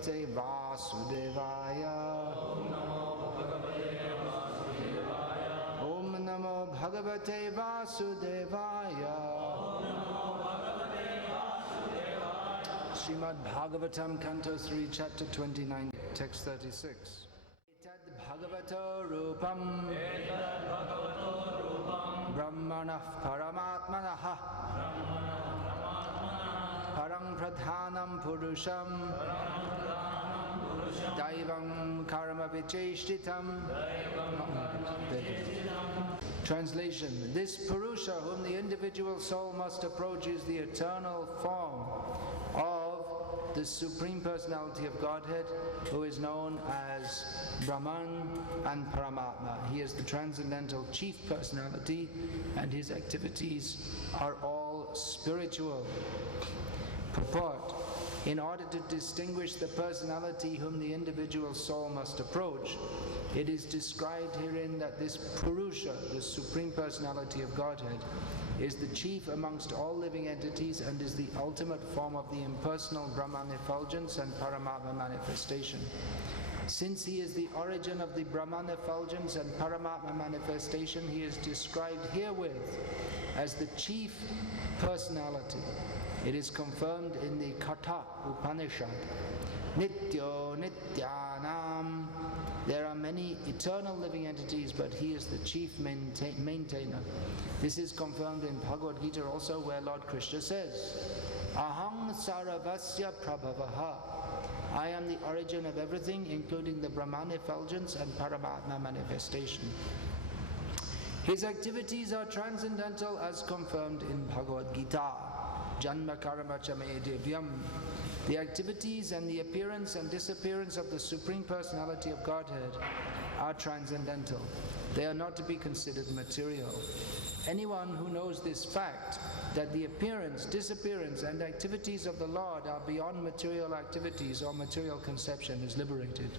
Bhagavate Vasudevaya. Om Namo Bhagavate Vasudevaya. Srimad Bhagavatam, Canto 3, Chapter 29, Text 36. Etad Bhagavato Rupam Brahmanah Paramatmanah Parang Pradhanam Purusham Daivam Karma Vicheshtitam. Translation: This Purusha whom the individual soul must approach is the eternal form of the Supreme Personality of Godhead, who is known as Brahman and Paramatma. He is the transcendental chief personality, and his activities are all spiritual. Purport: in order to distinguish the personality whom the individual soul must approach, it is described herein that this Purusha, the Supreme Personality of Godhead, is the chief amongst all living entities and is the ultimate form of the impersonal Brahman effulgence and Paramatma manifestation. Since he is the origin of the Brahman effulgence and Paramatma manifestation, he is described herewith as the chief personality. It is confirmed in the Katha Upanishad. Nityo Nityanam. There are many eternal living entities, but he is the chief maintainer. This is confirmed in Bhagavad Gita also, where Lord Krishna says, Aham Saravasya Prabhavaha. I am the origin of everything, including the Brahman effulgence and Paramatma manifestation. His activities are transcendental as confirmed in Bhagavad Gita. Janma karma cha me divyam. The activities and the appearance and disappearance of the Supreme Personality of Godhead are transcendental. They are not to be considered material. Anyone who knows this fact, that the appearance, disappearance and activities of the Lord are beyond material activities or material conception, is liberated.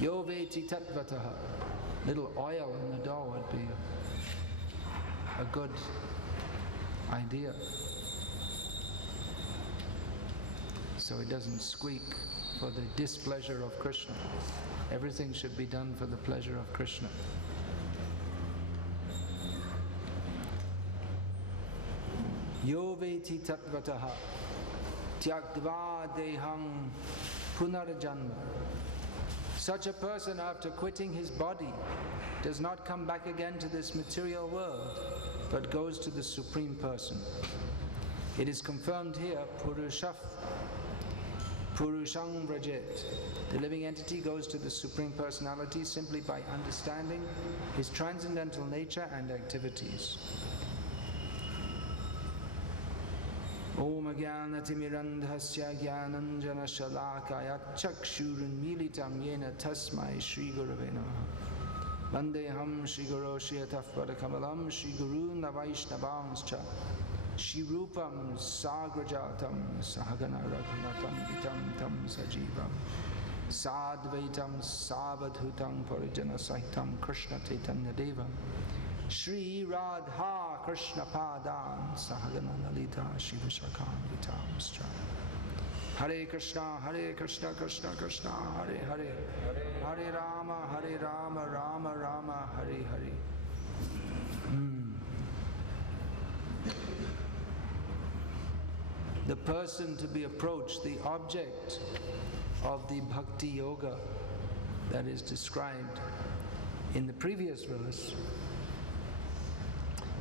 Yo veti tatvataha. Little oil in the door would be a good idea, so it doesn't squeak for the displeasure of Krishna. Everything should be done for the pleasure of Krishna. Yo veti tatvataha tyaktva dehang punarjanma. Such a person, after quitting his body, does not come back again to this material world, but goes to the Supreme Person. It is confirmed here, Purushang Vrajet. The living entity goes to the Supreme Personality simply by understanding his transcendental nature and activities. Om Jnanatimirandhasya Jnananjana Shalakaya Chakshurunmilitam Yena Tasmai Shri Gurave Namaha. Vandeham Shri Guru Shriatafpada Kamalam Shri Guru Navaishnavanscha Shri Rupam Sagrajatam Sahagana Raghunatam Vitam Tam Sajivam Sadvaitam Savadhutam Parijana Sahitam Krishna Chaitanya Devam Shri Radha Krishna Padan Sahagana Lalita Shiva Shakam Vitamscha. Hare Krishna Krishna Krishna Hare Hare Hare Rama Rama Rama Hare Hare. The person to be approached, the object of the Bhakti Yoga that is described in the previous verse,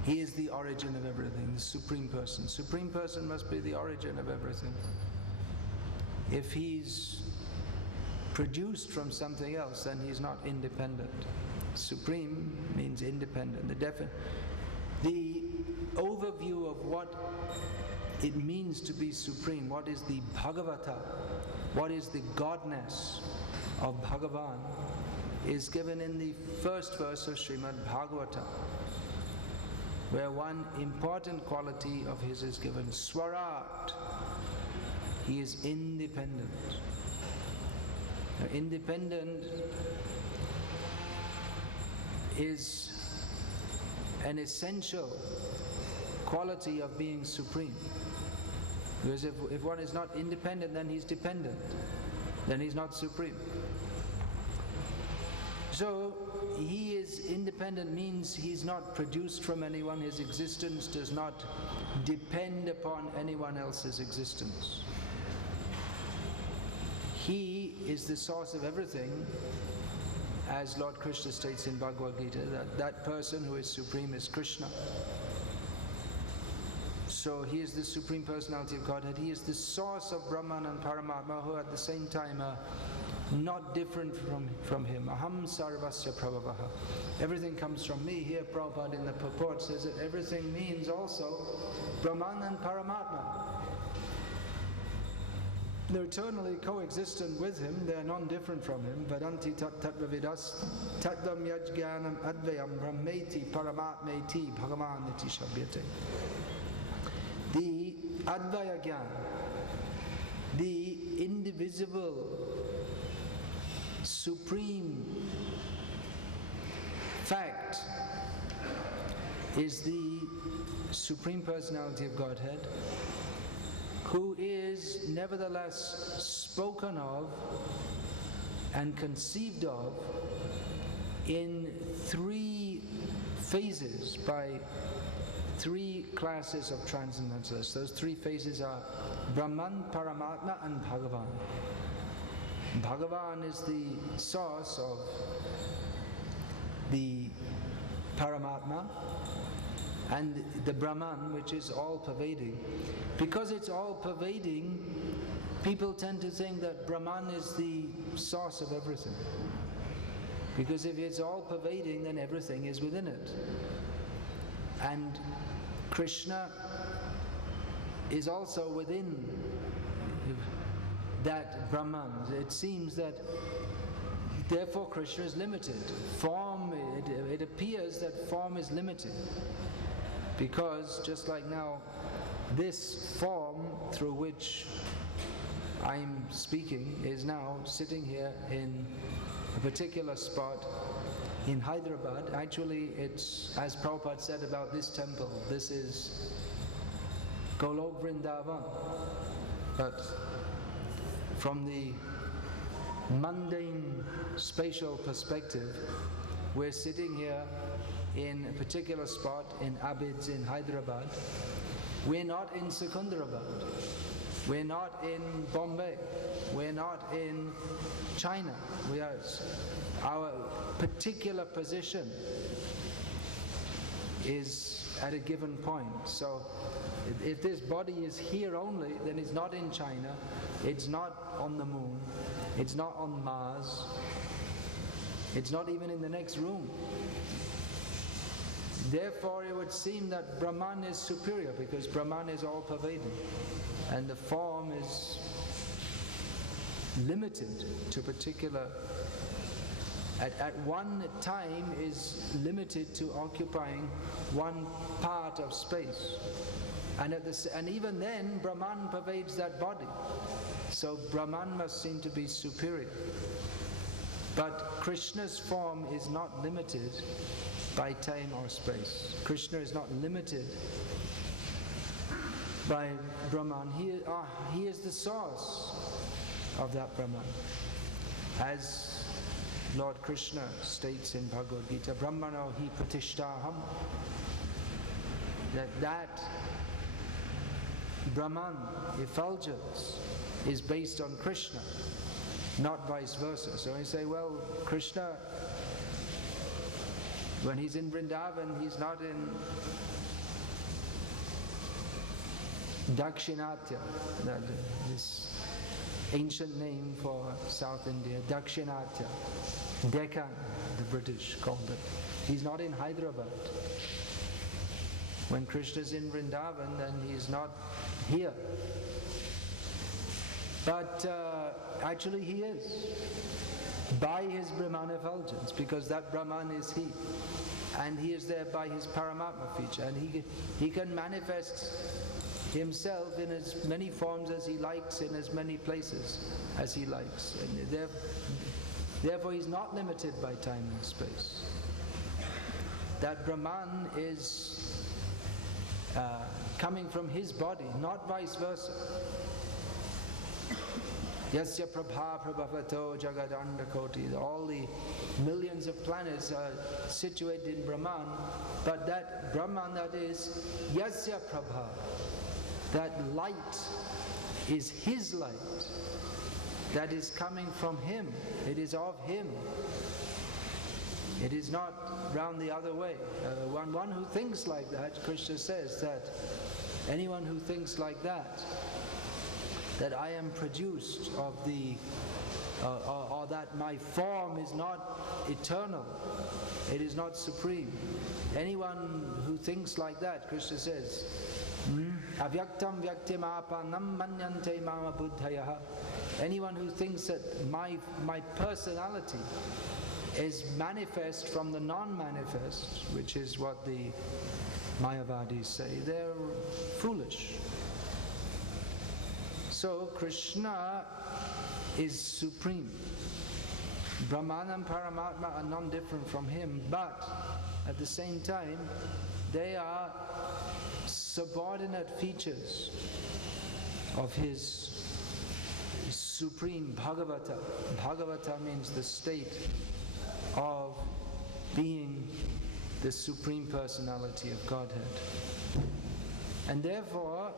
he is the origin of everything, the Supreme Person. Supreme Person must be the origin of everything. If he's produced from something else, then he's not independent. Supreme means independent. The overview of what it means to be supreme, what is the Bhagavata, what is the godness of Bhagavan, is given in the first verse of Srimad Bhagavatam, where one important quality of his is given, Swarat. He is independent. Now, independent is an essential quality of being supreme. Because if one is not independent, then he's dependent. Then he's not supreme. So he is independent means he's not produced from anyone. His existence does not depend upon anyone else's existence. He is the source of everything, as Lord Krishna states in Bhagavad Gita, that person who is supreme is Krishna. So he is the Supreme Personality of Godhead. He is the source of Brahman and Paramatma, who at the same time are not different from him. Aham sarvasya prabhavaha. Everything comes from me. Here Prabhupada in the purport says that everything means also Brahman and Paramatma. They're eternally coexistent with him. They're non-different from him. Vadanti tattvavidas tattvam yajganam advayam brahmeti paramatmeti bhagavaniti shabhyate. The Advaya Jnana, the indivisible, supreme fact, is the Supreme Personality of Godhead, who is nevertheless spoken of and conceived of in three phases by three classes of transcendentalists. Those three phases are Brahman, Paramatma and Bhagavan. Bhagavan is the source of the Paramatma, and the Brahman, which is all-pervading. Because it's all-pervading, people tend to think that Brahman is the source of everything. Because if it's all-pervading, then everything is within it. And Krishna is also within that Brahman. It seems that therefore Krishna is limited. Form, it appears that form is limited. Because just like now, this form through which I'm speaking is now sitting here in a particular spot in Hyderabad. Actually, it's, as Prabhupada said about this temple, this is Golok Vrindavan. But from the mundane spatial perspective, we're sitting here in a particular spot in Abids in Hyderabad. We're not in Secundarabad. We're not in Bombay. We're not in China. We are, our particular position is at a given point. So if this body is here only, then it's not in China, it's not on the moon, it's not on Mars, it's not even in the next room. Therefore, it would seem that Brahman is superior, because Brahman is all-pervading, and the form is limited to particular, at one time is limited to occupying one part of space. And even then, Brahman pervades that body. So Brahman must seem to be superior. But Krishna's form is not limited by time or space. Krishna is not limited by Brahman. He is the source of that Brahman. As Lord Krishna states in Bhagavad Gita, Brahmano hi pratishtaham, that Brahman, effulgence, is based on Krishna, not vice versa. So I say, well, Krishna, when he's in Vrindavan, he's not in Dakshinatya, this ancient name for South India, Dakshinatya, Deccan, the British called it. He's not in Hyderabad. When Krishna's in Vrindavan, then he's not here. But actually he is, by his Brahman effulgence, because that Brahman is he. And he is there by his Paramatma feature. And he can manifest himself in as many forms as he likes, in as many places as he likes. And therefore he's not limited by time and space. That Brahman is coming from his body, not vice versa. Yasya prabha prabhavato jagadanda koti. All the millions of planets are situated in Brahman, but that Brahman, that is Yasya prabha, that light is his light, that is coming from him, it is of him. It is not round the other way. One who thinks like that, Krishna says that anyone who thinks like that I am produced of the, or that my form is not eternal, it is not supreme. Anyone who thinks like that, Krishna says, avyaktam vyaktimapanam manyante mama buddhayaha. Anyone who thinks that my personality is manifest from the non-manifest, which is what the Mayavadis say, they're foolish. So Krishna is supreme. Brahman and Paramatma are non-different from him, but at the same time they are subordinate features of his supreme Bhagavata. Bhagavata means the state of being the Supreme Personality of Godhead. And therefore,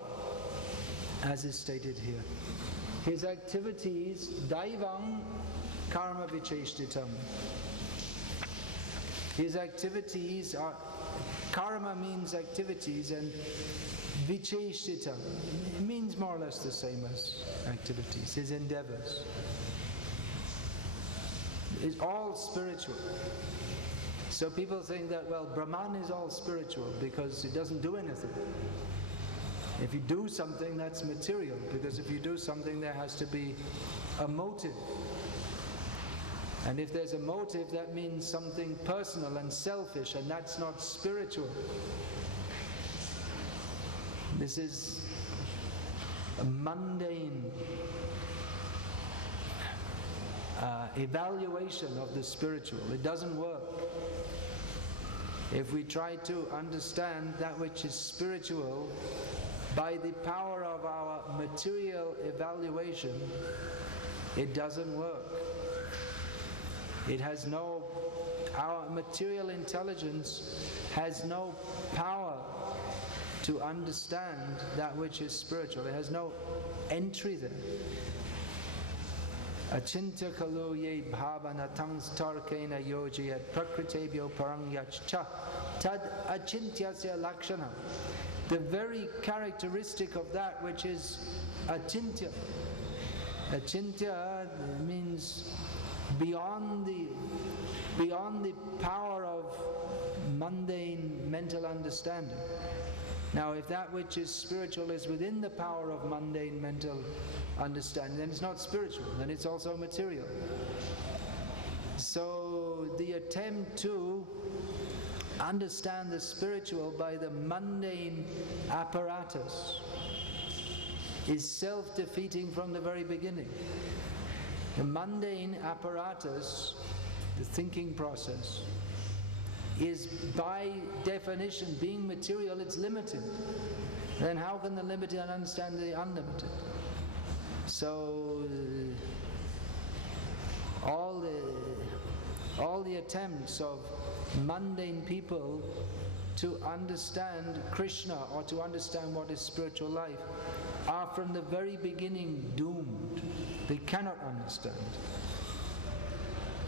as is stated here, his activities, Daivang Karma Vicheshtitam. His activities are, karma means activities, and Vicheshtitam, it means more or less the same as activities, his endeavors. It's all spiritual. So people think that, well, Brahman is all spiritual because it doesn't do anything. If you do something, that's material, because if you do something, there has to be a motive. And if there's a motive, that means something personal and selfish, and that's not spiritual. This is a mundane evaluation of the spiritual. It doesn't work. If we try to understand that which is spiritual by the power of our material evaluation, it doesn't work. It has no, our material intelligence has no power to understand that which is spiritual. It has no entry there. Achintya kalu ye bhavana tangs tarkena yoji at prakritebhyo parang yachcha tad achintyasya lakshana. The very characteristic of that which is achintya. Achintya means beyond the power of mundane mental understanding. Now, if that which is spiritual is within the power of mundane mental understanding, then it's not spiritual, then it's also material. So the attempt to understand the spiritual by the mundane apparatus is self-defeating from the very beginning. The mundane apparatus, the thinking process, is by definition, being material, it's limited. Then how can the limited understand the unlimited? So all the attempts of mundane people to understand Krishna or to understand what is spiritual life are from the very beginning doomed. They cannot understand.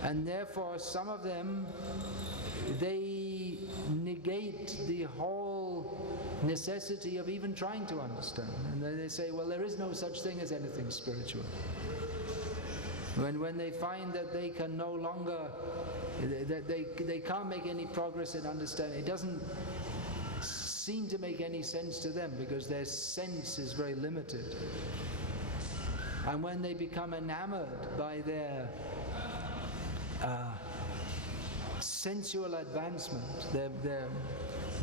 And therefore some of them, they negate the whole necessity of even trying to understand. And then they say, well, there is no such thing as anything spiritual. When they find that they can no longer, that they can't make any progress in understanding, it doesn't seem to make any sense to them because their sense is very limited. And when they become enamored by their sensual advancement, their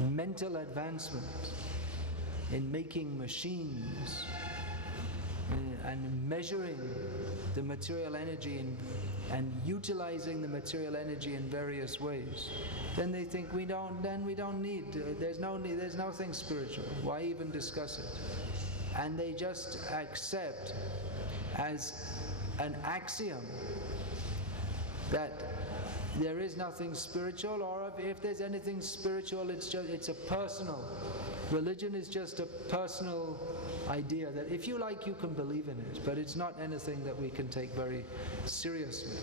mental advancement in making machines and measuring the material energy and utilizing the material energy in various ways, then they think we don't need, there's nothing spiritual. Why even discuss it? And they just accept as an axiom that there is nothing spiritual, or if there's anything spiritual, it's a personal. Religion is just a personal idea that if you like, you can believe in it, but it's not anything that we can take very seriously.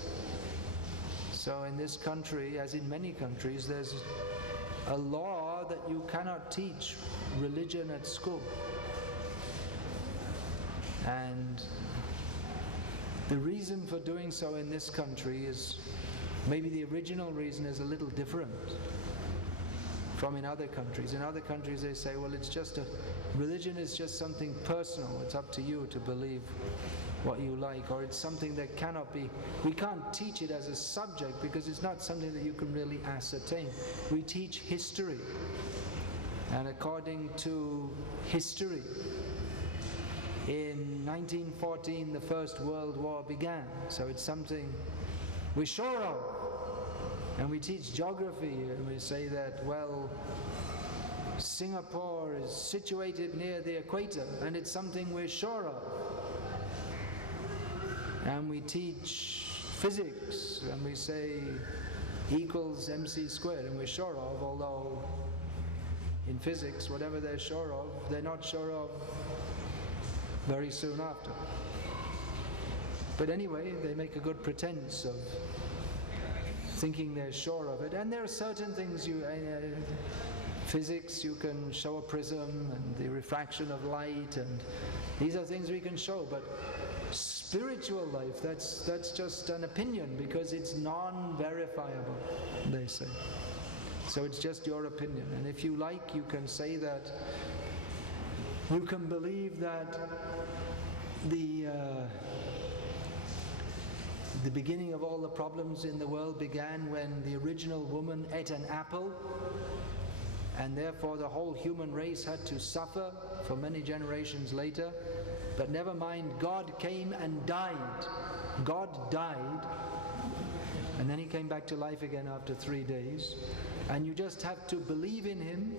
So in this country, as in many countries, there's a law that you cannot teach religion at school. And the reason for doing so in this country is, maybe the original reason is a little different from in other countries. In other countries they say, well, religion is just something personal. It's up to you to believe what you like, or it's something that cannot be, we can't teach it as a subject because it's not something that you can really ascertain. We teach history, and according to history, in 1914 the First World War began, so it's something we're sure of. And we teach geography, and we say that, well, Singapore is situated near the equator, and it's something we're sure of. And we teach physics, and we say equals mc squared, and we're sure of, although in physics, whatever they're sure of, they're not sure of very soon after. But anyway, they make a good pretense of thinking they're sure of it. And there are certain things, physics, you can show a prism and the refraction of light, and these are things we can show. But spiritual life, that's just an opinion, because it's non-verifiable, they say. So it's just your opinion. And if you like, you can say that, you can believe that the beginning of all the problems in the world began when the original woman ate an apple, and therefore the whole human race had to suffer for many generations later. But never mind, God came and died. God died, and then he came back to life again after 3 days. And you just have to believe in him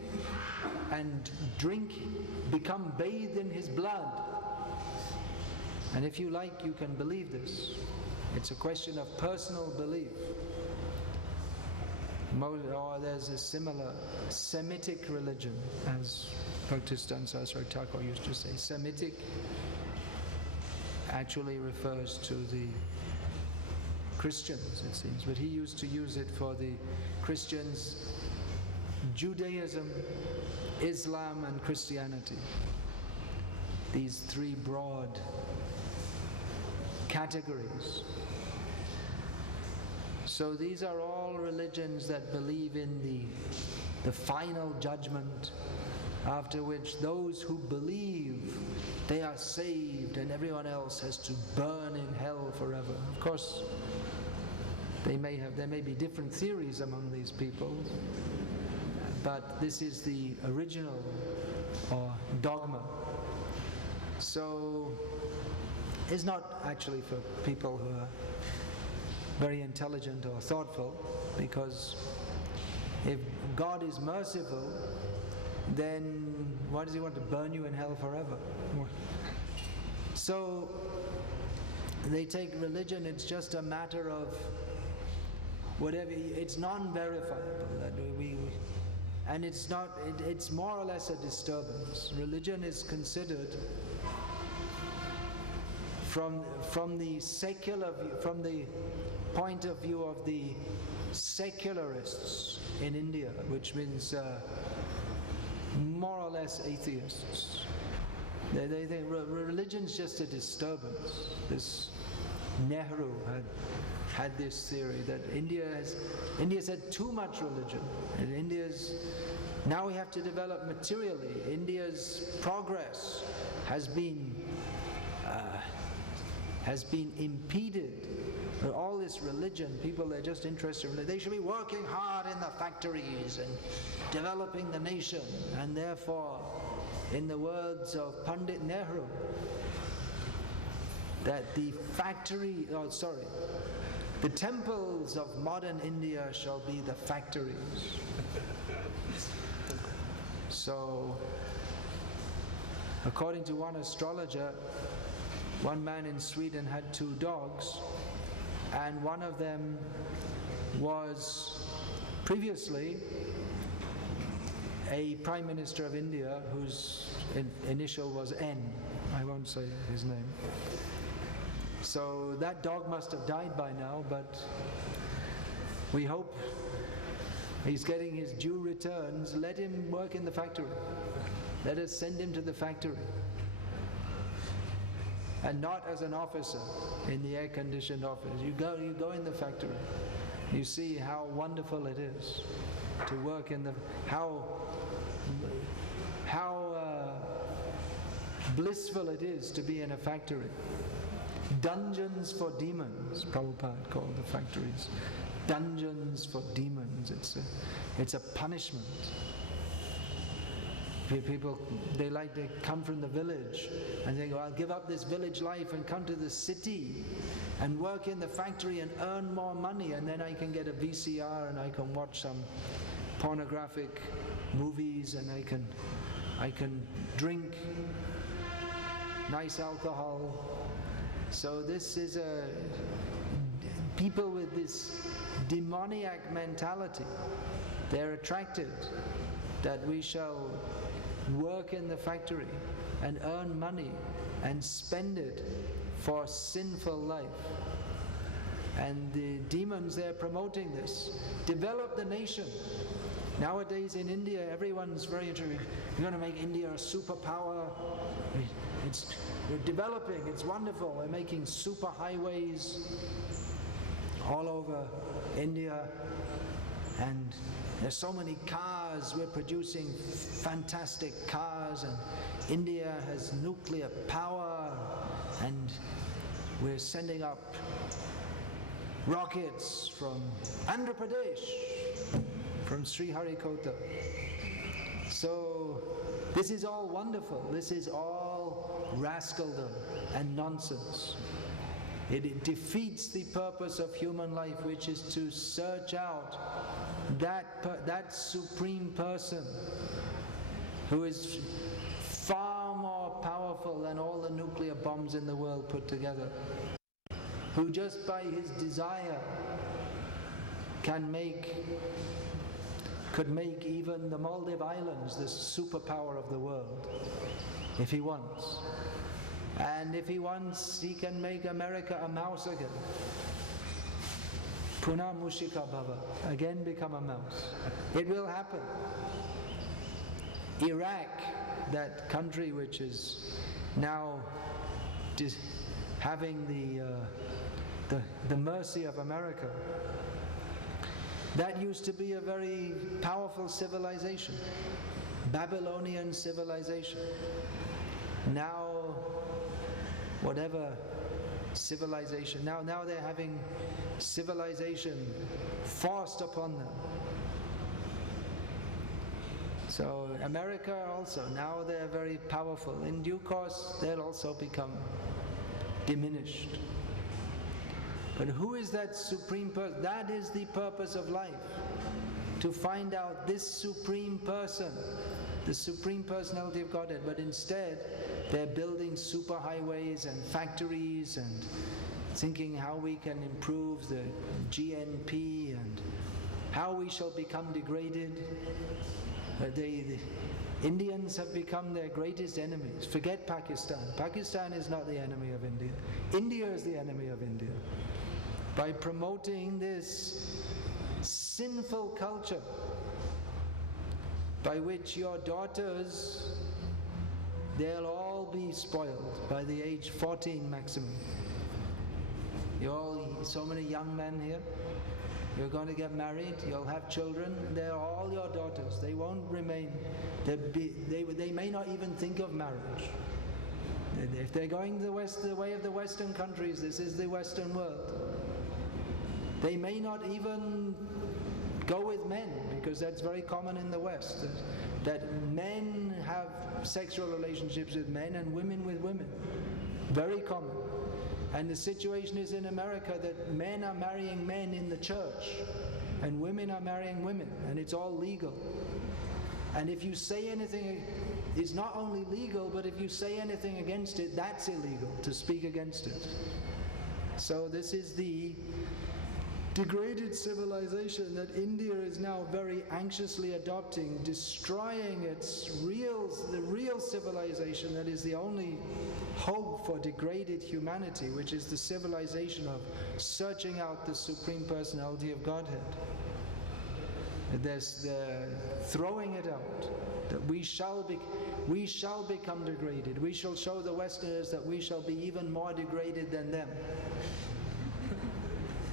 and become bathed in his blood. And if you like, you can believe this. It's a question of personal belief. Or there's a similar Semitic religion, as Bhaktivedanta Saraswati Thakur used to say. Semitic actually refers to the Christians, it seems, but he used to use it for the Christians, Judaism, Islam and Christianity. These three broad categories. So these are all religions that believe in the final judgment, after which those who believe, they are saved, and everyone else has to burn in hell forever. Of course, there may be different theories among these people, but this is the original or dogma. So it's not actually for people who are very intelligent or thoughtful, because if God is merciful, then why does he want to burn you in hell forever? So they take religion, it's just a matter of whatever, it's non-verifiable, that and it's not, it's more or less a disturbance. Religion is considered from the secular view, from the point of view of the secularists in India, which means more or less atheists. They think religion's just a disturbance. This Nehru had this theory that India's had too much religion, and now we have to develop materially. India's progress has been impeded. All this religion, people, they're just interested in, they should be working hard in the factories and developing the nation. And therefore, in the words of Pandit Nehru, that the The temples of modern India shall be the factories. So, according to one astrologer, one man in Sweden had 2 dogs, and one of them was previously a Prime Minister of India whose initial was N. I won't say his name. So that dog must have died by now, but we hope he's getting his due returns. Let him work in the factory. Let us send him to the factory. And not as an officer in the air-conditioned office. You go in the factory. You see how wonderful it is to work in the... How blissful it is to be in a factory. Dungeons for demons, Prabhupada called the factories. Dungeons for demons. It's a punishment. People, they come from the village and they go, I'll give up this village life and come to the city and work in the factory and earn more money, and then I can get a VCR and I can watch some pornographic movies, and I can drink nice alcohol. So this is people with this demoniac mentality. They're attracted that we shall work in the factory and earn money and spend it for sinful life. And the demons, they're promoting this. Develop the nation. Nowadays in India, everyone's very interested. We're going to make India a superpower. We're developing, it's wonderful. We're making super highways all over India. And there's so many cars, we're producing fantastic cars, and India has nuclear power, and we're sending up rockets from Andhra Pradesh, from Sriharikota. So this is all wonderful, this is all rascaldom and nonsense. It defeats the purpose of human life, which is to search out that supreme person who is far more powerful than all the nuclear bombs in the world put together, who just by his desire could make even the Maldive Islands the superpower of the world, if he wants. And if he wants, he can make America a mouse again. Puna Mushika Bhava, again become a mouse. It will happen. Iraq, that country which is now having the mercy of America, that used to be a very powerful civilization, Babylonian civilization. Now, whatever civilization, now they're having civilization forced upon them. So America also, now they're very powerful. In due course, they'll also become diminished. But who is that supreme person? That is the purpose of life. To find out this supreme person, the supreme personality of Godhead. But instead, they're building superhighways and factories and thinking how we can improve the GNP and how we shall become degraded. The Indians have become their greatest enemies. Forget Pakistan. Pakistan is not the enemy of India. India is the enemy of India. By promoting this sinful culture by which your daughters, they'll all be spoiled by the age 14 maximum. So many young men here, you're going to get married, you'll have children, they're all your daughters. They won't remain, they may not even think of marriage. If they're going the way of the Western countries, this is the Western world. They may not even go with men, because that's very common in the West, that men have sexual relationships with men and women with women. Very common. And the situation is in America that men are marrying men in the church, and women are marrying women, and it's all legal. And if you say anything, it's not only legal, but if you say anything against it, that's illegal, to speak against it. So this is the degraded civilization that India is now very anxiously adopting, destroying the real civilization that is the only hope for degraded humanity, which is the civilization of searching out the Supreme Personality of Godhead. There's the throwing it out, that we shall become degraded. We shall show the Westerners that we shall be even more degraded than them.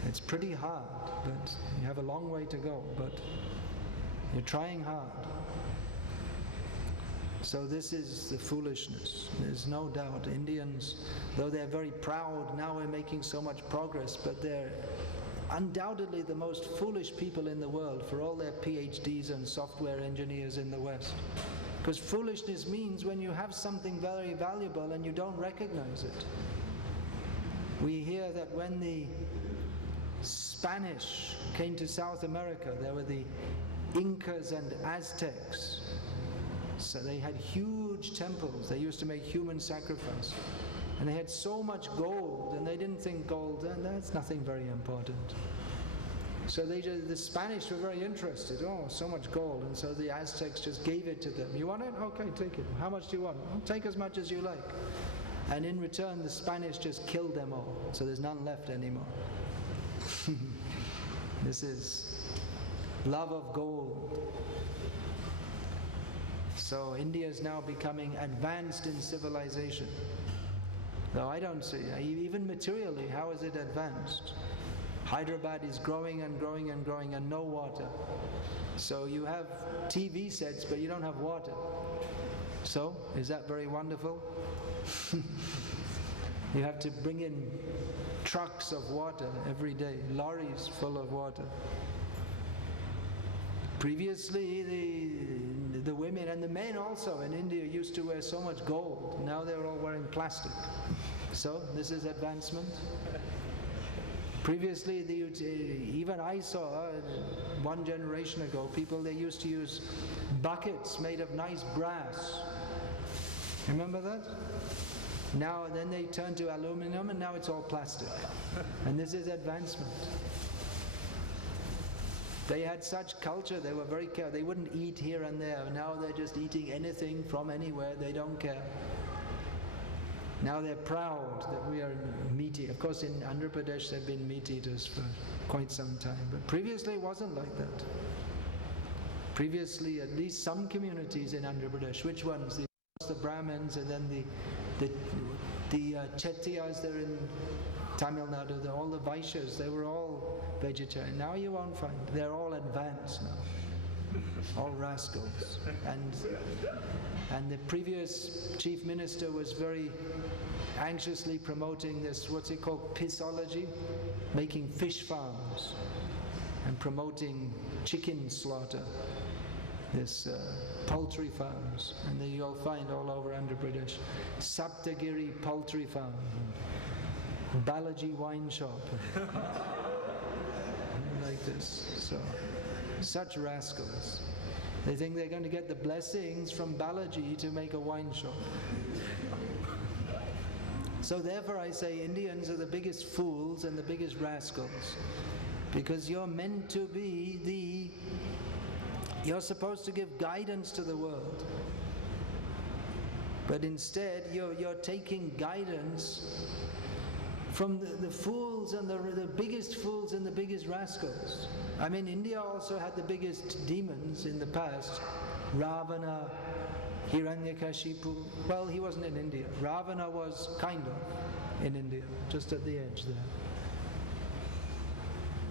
It's pretty hard, but you have a long way to go, but you're trying hard. So this is the foolishness. There's no doubt. Indians, though they're very proud, now we're making so much progress, but they're undoubtedly the most foolish people in the world for all their PhDs and software engineers in the West. Because foolishness means when you have something very valuable and you don't recognize it. We hear that when the Spanish came to South America, there were the Incas and Aztecs. So they had huge temples. They used to make human sacrifice. And they had so much gold, and they didn't think gold, that's nothing very important. So the Spanish were very interested. Oh, so much gold. And so the Aztecs just gave it to them. You want it? Okay, take it. How much do you want? Oh, take as much as you like. And in return, the Spanish just killed them all. So there's none left anymore. This is love of gold. So India is now becoming advanced in civilization. Though I don't see, even materially, how is it advanced? Hyderabad is growing and growing and growing, and no water. So you have TV sets, but you don't have water. So, is that very wonderful? You have to bring in trucks of water every day, lorries full of water. Previously, the women and the men also in India used to wear so much gold. Now they're all wearing plastic. So, this is advancement. Previously, even I saw, one generation ago, people, they used to use buckets made of nice brass. Remember that? Now, then they turned to aluminum, and now it's all plastic. And this is advancement. They had such culture, they were very careful. They wouldn't eat here and there. Now they're just eating anything from anywhere, they don't care. Now they're proud that we are meat eaters. Of course, in Andhra Pradesh, they've been meat eaters for quite some time. But previously, it wasn't like that. Previously, at least some communities in Andhra Pradesh, which ones? The Brahmins, and then the Chettiars, they're in Tamil Nadu, all the Vaishyas, they were all vegetarian. Now you won't find, they're all advanced now. All rascals. And the previous chief minister was very anxiously promoting this, what's it called, pissology, making fish farms and promoting chicken slaughter, this poultry farms, and then you'll find all over Andhra Pradesh. Saptagiri poultry farm, Balaji wine shop, like this. So, such rascals. They think they're going to get the blessings from Balaji to make a wine shop. So therefore I say Indians are the biggest fools and the biggest rascals, because you're meant to be you're supposed to give guidance to the world. But instead you're taking guidance from the fools and the biggest fools and the biggest rascals. I mean, India also had the biggest demons in the past. Ravana, Hiranyakashipu. Well, he wasn't in India. Ravana was kind of in India, just at the edge there.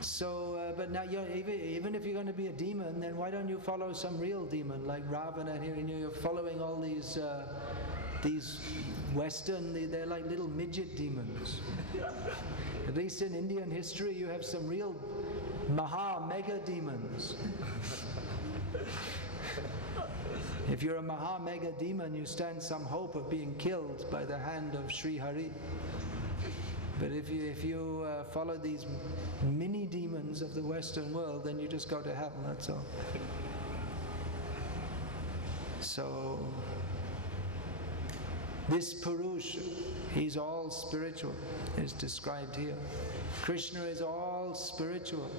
So, but now even if you're going to be a demon, then why don't you follow some real demon like Ravana? Here, you're following all these Western, they're like little midget demons. At least in Indian history, you have some real mega demons. If you're a mega demon, you stand some hope of being killed by the hand of Sri Hari. But if you follow these mini demons of the Western world, then you just go to hell, that's all. So, this Purusha, he's all spiritual, is described here. Krishna is all spiritual.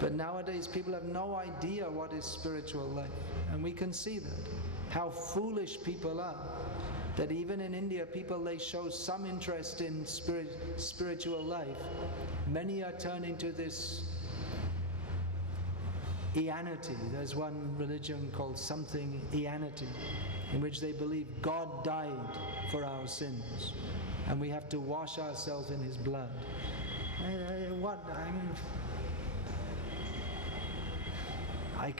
But nowadays people have no idea what is spiritual life. And we can see that, how foolish people are. That even in India, people, they show some interest in spiritual life. Many are turning to this Eanity. There's one religion called something Eanity, in which they believe God died for our sins, and we have to wash ourselves in His blood. What? I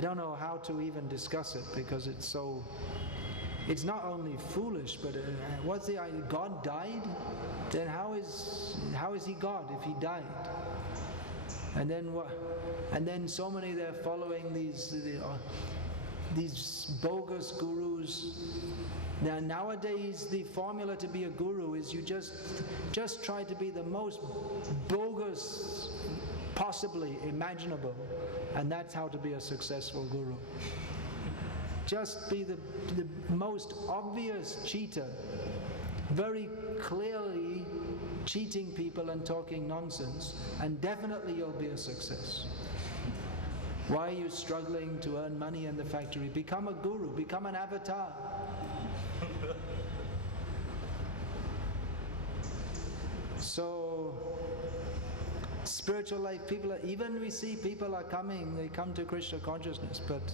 don't know how to even discuss it, because it's so... It's not only foolish, but what's the idea? God died? Then how is He God if He died? And then what? And then so many, they're following these bogus gurus. Now nowadays the formula to be a guru is you just try to be the most bogus possibly imaginable, and that's how to be a successful guru. Just be the most obvious cheater, very clearly cheating people and talking nonsense, and definitely you'll be a success. Why are you struggling to earn money in the factory? Become a guru, become an avatar. So, spiritual life, people are, even we see people are coming, they come to Krishna consciousness, but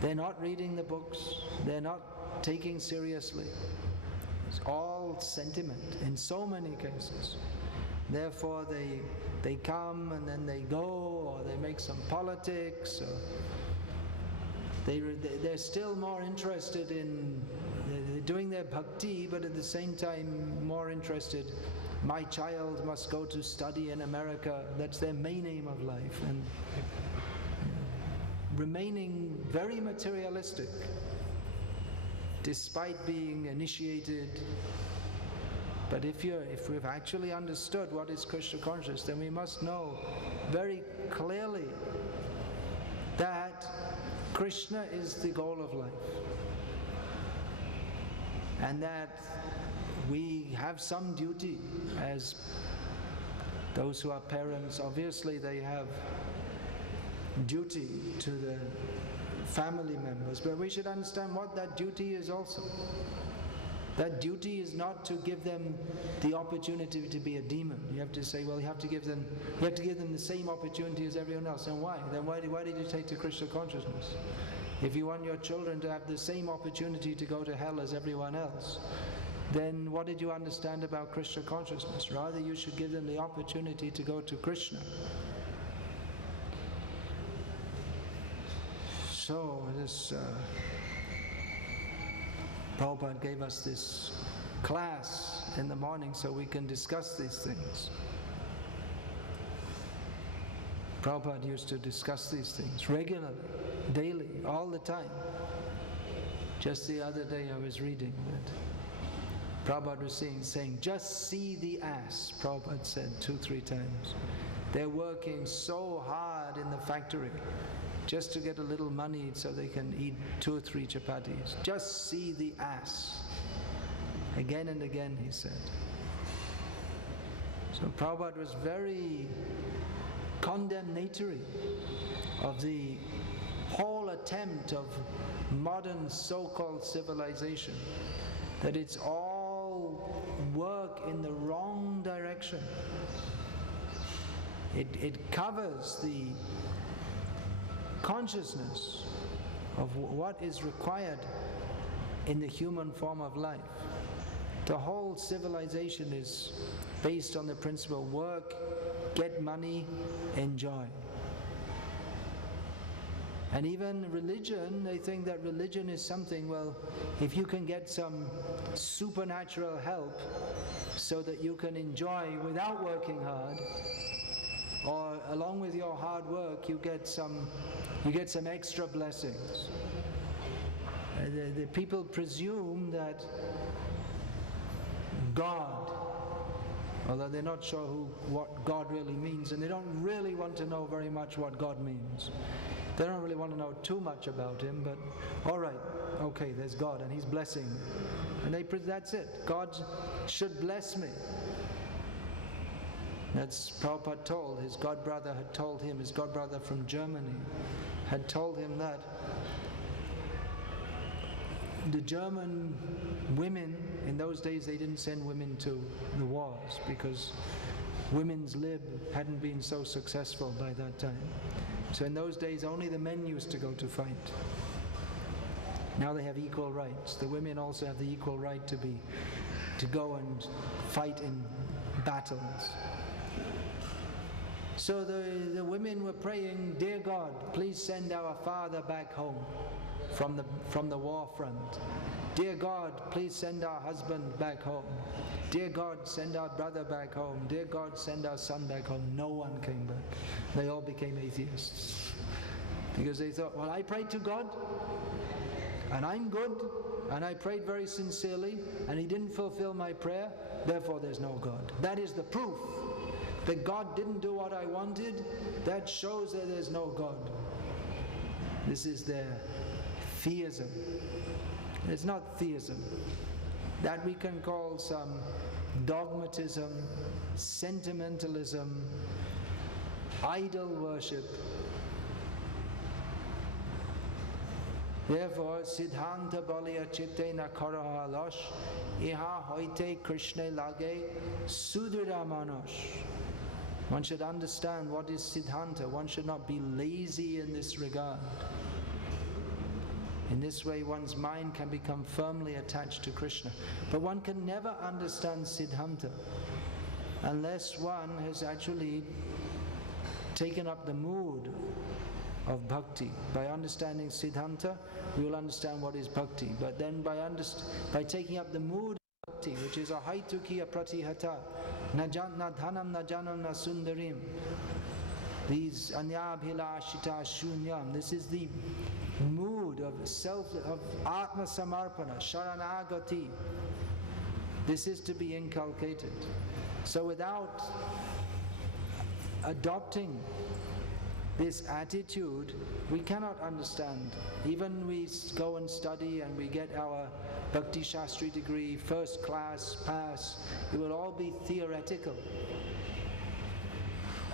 they're not reading the books, they're not taking seriously. It's all sentiment in so many cases. Therefore they come and then they go, or they make some politics, or they're still more interested in, they're doing their bhakti, but at the same time more interested, my child must go to study in America. That's their main aim of life, and remaining very materialistic despite being initiated. But if we've actually understood what is Krishna conscious, then we must know very clearly that Krishna is the goal of life, and that we have some duty as those who are parents. Obviously they have duty to the family members, but we should understand what that duty is also. That duty is not to give them the opportunity to be a demon. You have to say, well, you have to give them the same opportunity as everyone else. And why? Then why did you take to Krishna consciousness? If you want your children to have the same opportunity to go to hell as everyone else, then what did you understand about Krishna consciousness? Rather, you should give them the opportunity to go to Krishna. So this Prabhupada gave us this class in the morning so we can discuss these things. Prabhupada used to discuss these things regularly, daily, all the time. Just the other day I was reading that Prabhupada was saying, just see the ass, Prabhupada said 2-3 times. They're working so hard in the factory just to get a little money so they can eat 2 or 3 chapatis. Just see the ass. Again and again he said. So Prabhupada was very condemnatory of the whole attempt of modern so-called civilization, that it's all work in the wrong direction. It covers the consciousness of what is required in the human form of life. The whole civilization is based on the principle work, get money, enjoy. And even religion, they think that religion is something, well, if you can get some supernatural help so that you can enjoy without working hard, or along with your hard work you get some extra blessings. The people presume that God, although they're not sure what God really means, and they don't really want to know very much what God means. They don't really want to know too much about Him, but all right, okay, there's God and He's blessing. And that's it. God should bless me. That's Prabhupada told. His godbrother had told him, his godbrother from Germany had told him that the German women, in those days they didn't send women to the wars because women's lib hadn't been so successful by that time. So in those days only the men used to go to fight. Now they have equal rights. The women also have the equal right to go and fight in battles. So the women were praying, "Dear God, please send our father back home from the war front. Dear God, please send our husband back home. Dear God, send our brother back home. Dear God, send our son back home." No one came back. They all became atheists. Because they thought, well, I prayed to God, and I'm good, and I prayed very sincerely, and He didn't fulfill my prayer, therefore there's no God. That is the proof that God didn't do what I wanted. That shows that there's no God. This is their theism. It's not theism. That we can call some dogmatism, sentimentalism, idol worship. Therefore, Siddhanta Balya Chitte na Karaha Losh, Iha Hoite Krishna Lage Sudhira Manosh. One should understand what is Siddhanta. One should not be lazy in this regard. In this way, one's mind can become firmly attached to Krishna. But one can never understand Siddhanta unless one has actually taken up the mood of bhakti. By understanding Siddhanta, we will understand what is bhakti. But then by taking up the mood of bhakti, which is a haitukiya pratihata, na dhanam na janam na sundarim, these anyabhilashita shunyam, this is the mood of atma samarpana, sharanagati. This is to be inculcated. So without adopting this attitude, we cannot understand. Even we go and study and we get our Bhakti Shastri degree, first class, pass, it will all be theoretical.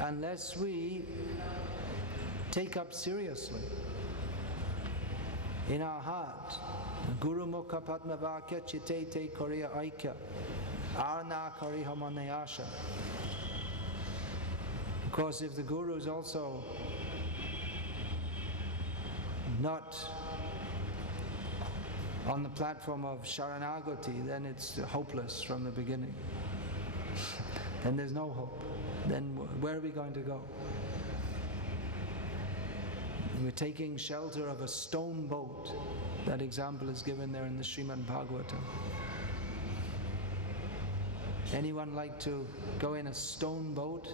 Unless we take up seriously in our heart, Guru Mukha Padma Vakya Chitete Korea Aikya Arna Kariha Manayasha. Of course, if the Guru is also not on the platform of Sharanagati, then it's hopeless from the beginning. Then there's no hope. Then where are we going to go? We're taking shelter of a stone boat. That example is given there in the Srimad Bhagavatam. Anyone like to go in a stone boat?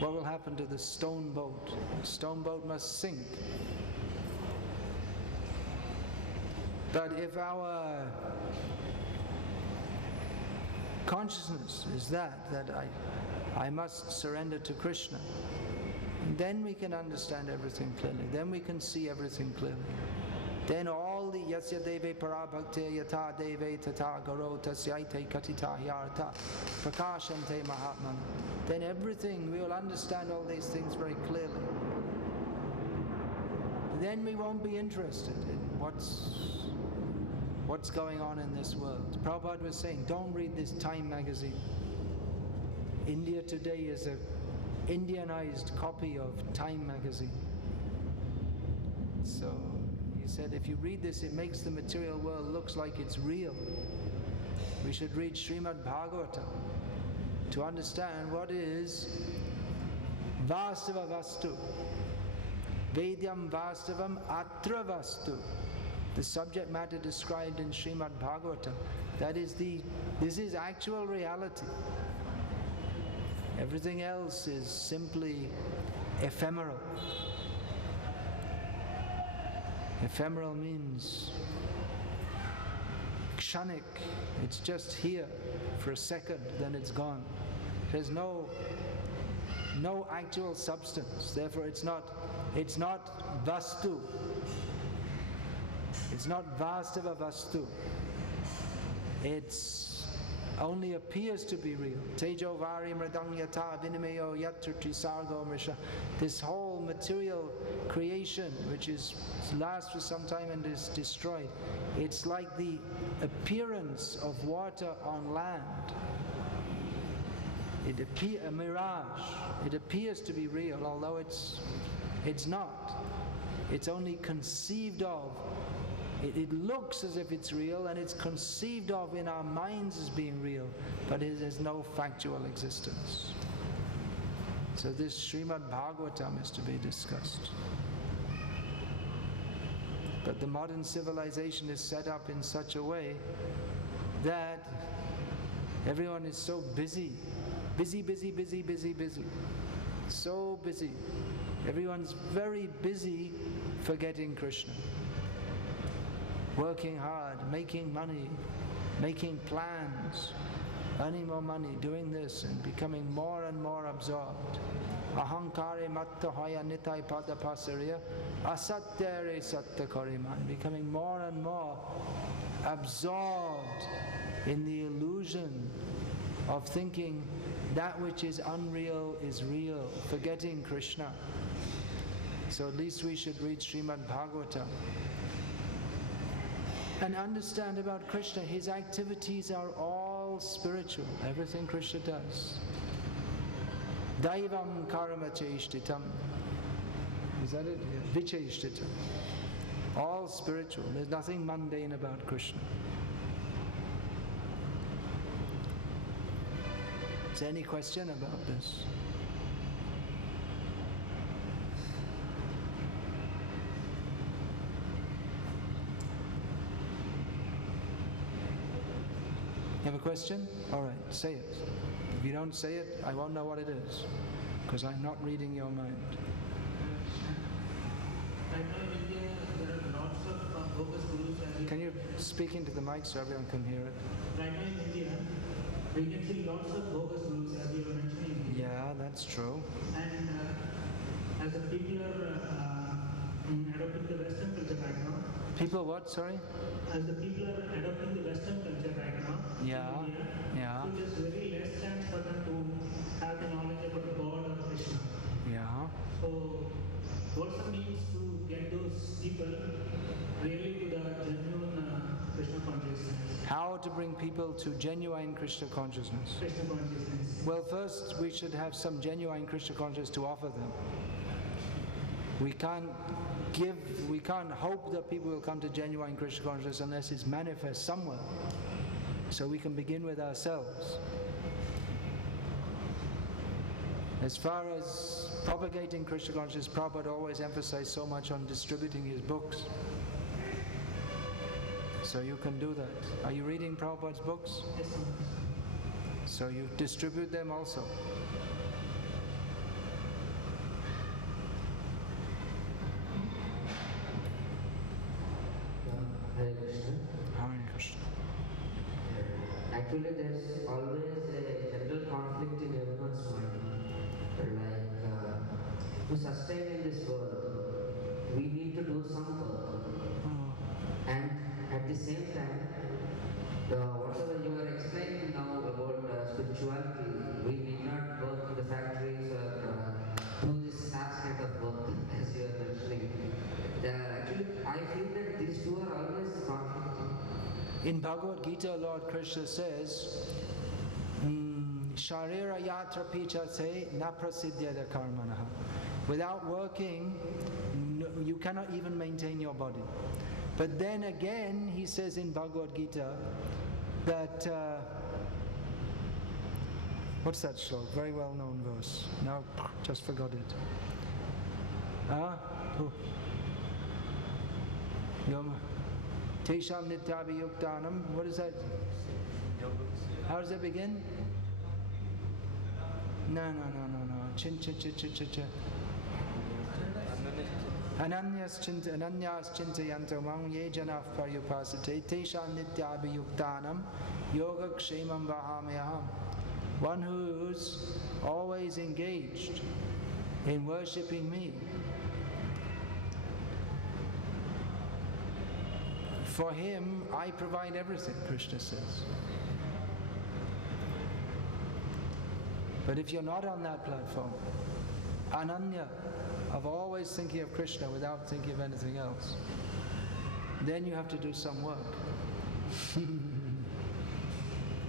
What will happen to the stone boat? The stone boat must sink. But if our consciousness is that I must surrender to Krishna, then we can understand everything clearly. Then we can see everything clearly. Then all the yasya deve parabhakte yata deve tata garo tasyaite katita hyarta prakashante mahatman. Then everything, we will understand all these things very clearly. Then we won't be interested in what's going on in this world. Prabhupada was saying, don't read this Time magazine. India Today is an Indianized copy of Time magazine. So he said, if you read this, it makes the material world looks like it's real. We should read Srimad Bhagavatam to understand what is Vastava Vastu. Vedyam Vastavam Atra Vastu. The subject matter described in Srimad Bhagavatam. This is actual reality. Everything else is simply ephemeral. Ephemeral means kshanik. It's just here for a second, then it's gone. There's no actual substance. Therefore, it's not vastu. It's not vastava vastu. It's only appears to be real. Tejo vari mridang yata vinimayo yatrati sargo mrisha. This whole material creation, which lasts for some time and is destroyed, it's like the appearance of water on land. A mirage. It appears to be real, although it's not. It's only conceived of. It looks as if it's real, and it's conceived of in our minds as being real, but it has no factual existence. So this Srimad Bhagavatam is to be discussed. But the modern civilization is set up in such a way that everyone is so busy. Busy. So busy. Everyone's very busy forgetting Krishna. Working hard, making money, making plans, earning more money, doing this and becoming more and more absorbed. Ahankare matta hoya nitai pada pasariya asatyare satta kariman, becoming more and more absorbed in the illusion of thinking that which is unreal is real, forgetting Krishna. So at least we should read Srimad Bhagavatam and understand about Krishna. His activities are all spiritual, everything Krishna does. Daivam karma cheshtitam. Is that it? Yeah. Vicheshtitam. All spiritual. There's nothing mundane about Krishna. Is there any question about this? You have a question? All right, say it. If you don't say it, I won't know what it is, because I'm not reading your mind. Right now in India, there are lots of bogus gurus. Can you speak into the mic so everyone can hear it? Right now in India, we can see lots of bogus gurus, as you were mentioning. Yeah, that's true. And as the people are adopting the Western culture right now. People what? Sorry? As the people are adopting the Western culture right now. Yeah. In India, Yeah. so there's very less chance for them to have the knowledge about God or Krishna. Yeah. So, what's the means to get those people really to the genuine Krishna consciousness? How to bring people to genuine Krishna consciousness? Krishna consciousness. Well, first we should have some genuine Krishna consciousness to offer them. We can't hope that people will come to genuine Krishna consciousness unless it's manifest somewhere. So we can begin with ourselves. As far as propagating Krishna consciousness, Prabhupada always emphasized so much on distributing his books. So you can do that. Are you reading Prabhupada's books? Yes, sir. So you distribute them also. Hare Krishna. Hare Krishna. Actually, there's always a general conflict in everyone's mind. Like, to sustain in this world, we need to do some work. And at the same time, whatever you are explaining now about spirituality, we need not work in the factories or do this task kind of work, as you are mentioning. Actually, I feel that these two are always conflicting. In Bhagavad Gita, Lord Krishna says, Sharira yatra pichate na prasiddhyada karmanaha. Without working, you cannot even maintain your body. But then again, he says in Bhagavad Gita that, what's that shlok? Very well-known verse. Now, just forgot it. Yom Tesham Nityabi Yuktanam. What is that? How does it begin? No. Chin. Ananyas chintayanto mang ye janah paryupasate tesham nityabhiyuktanam yoga kshemam vahamyaham. One who's always engaged in worshipping me. For him, I provide everything, Krishna says. But if you're not on that platform, Ananya, of always thinking of Krishna without thinking of anything else, then you have to do some work.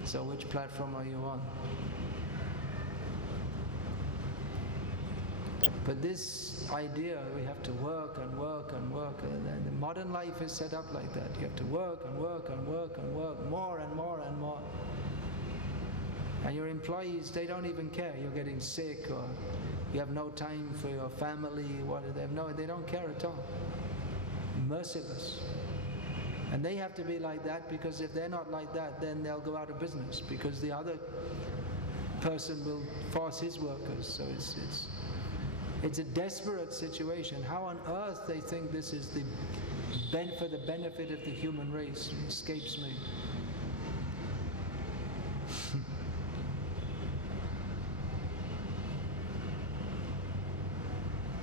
So which platform are you on? But this idea, we have to work and work and work, and the modern life is set up like that. You have to work and work and work and work, more and more and more. And your employees, they don't even care. You're getting sick, or you have no time for your family, they don't care at all. Merciless. And they have to be like that, because if they're not like that, then they'll go out of business, because the other person will force his workers. So it's a desperate situation. How on earth they think this is for the benefit of the human race escapes me.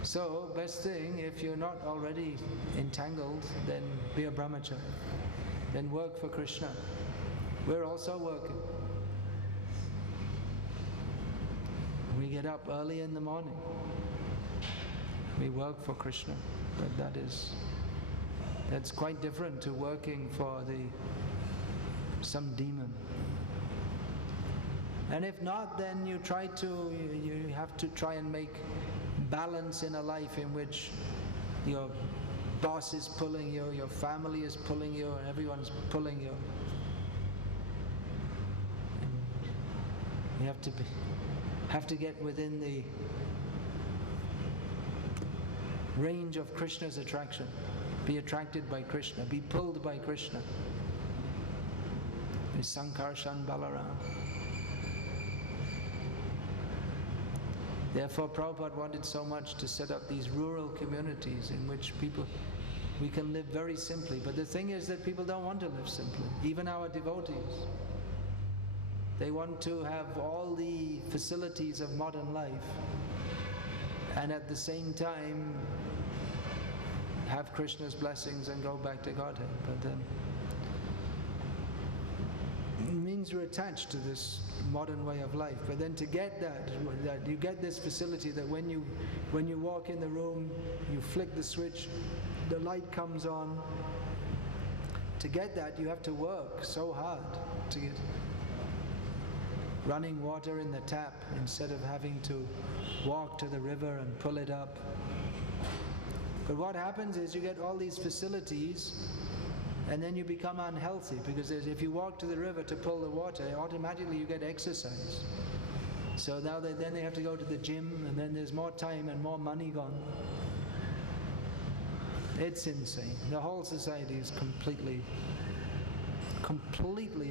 So, best thing, if you're not already entangled, then be a brahmachari. Then work for Krishna. We're also working. We get up early in the morning. We work for Krishna. But that's quite different to working for some demon. And if not, then you have to try and make balance in a life in which your boss is pulling you, your family is pulling you, and everyone's pulling you. And you have to get within the range of Krishna's attraction. Be attracted by Krishna, be pulled by Krishna. Be Sankarshan Balaram. Therefore, Prabhupada wanted so much to set up these rural communities in which we can live very simply. But the thing is that people don't want to live simply. Even our devotees. They want to have all the facilities of modern life, and at the same time have Krishna's blessings and go back to Godhead. But it means you're attached to this modern way of life. But then to get that you get this facility that when you walk in the room, you flick the switch, the light comes on. To get that, you have to work so hard to get running water in the tap instead of having to walk to the river and pull it up. But what happens is you get all these facilities, and then you become unhealthy, because if you walk to the river to pull the water, automatically you get exercise. So now then they have to go to the gym, and then there's more time and more money gone. It's insane. The whole society is completely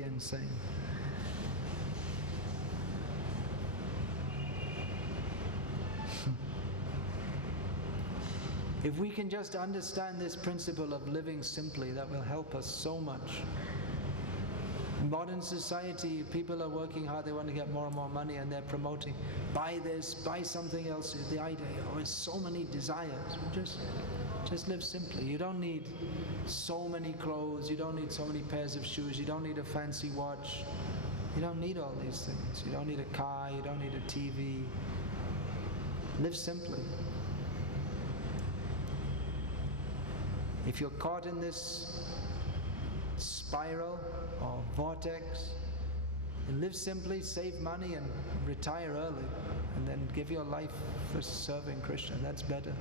insane. If we can just understand this principle of living simply, that will help us so much. In modern society, people are working hard, they want to get more and more money, and they're promoting, buy this, buy something else. The idea, there's so many desires. Just live simply. You don't need so many clothes, you don't need so many pairs of shoes, you don't need a fancy watch. You don't need all these things. You don't need a car, you don't need a TV. Live simply. If you're caught in this spiral or vortex, live simply, save money, and retire early, and then give your life for serving Krishna. That's better.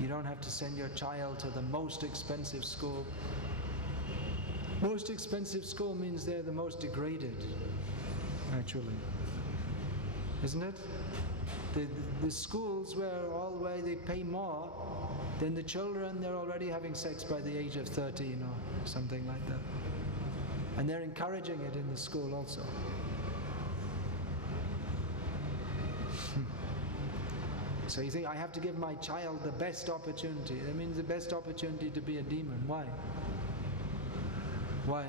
You don't have to send your child to the most expensive school. Most expensive school means they're the most degraded, actually. Isn't it? The schools where they pay more, then the children, they're already having sex by the age of 13 or something like that. And they're encouraging it in the school also. So you think, I have to give my child the best opportunity. That means the best opportunity to be a demon. Why? Why?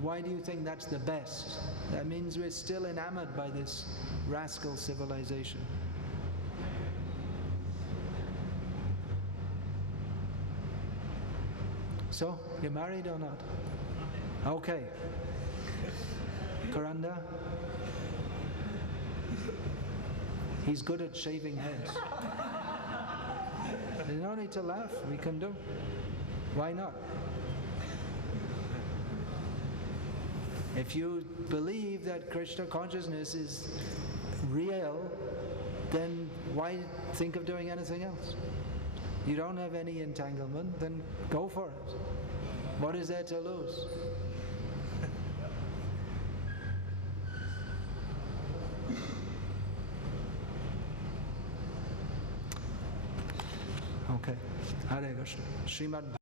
Why do you think that's the best? That means we're still enamored by this rascal civilization. So, you're married or not? Okay. Karanda? He's good at shaving heads. There's no need to laugh, we can do. Why not? If you believe that Krishna consciousness is real, then why think of doing anything else? You don't have any entanglement, then go for it. What is there to lose? Okay. Hare Krishna. Srimad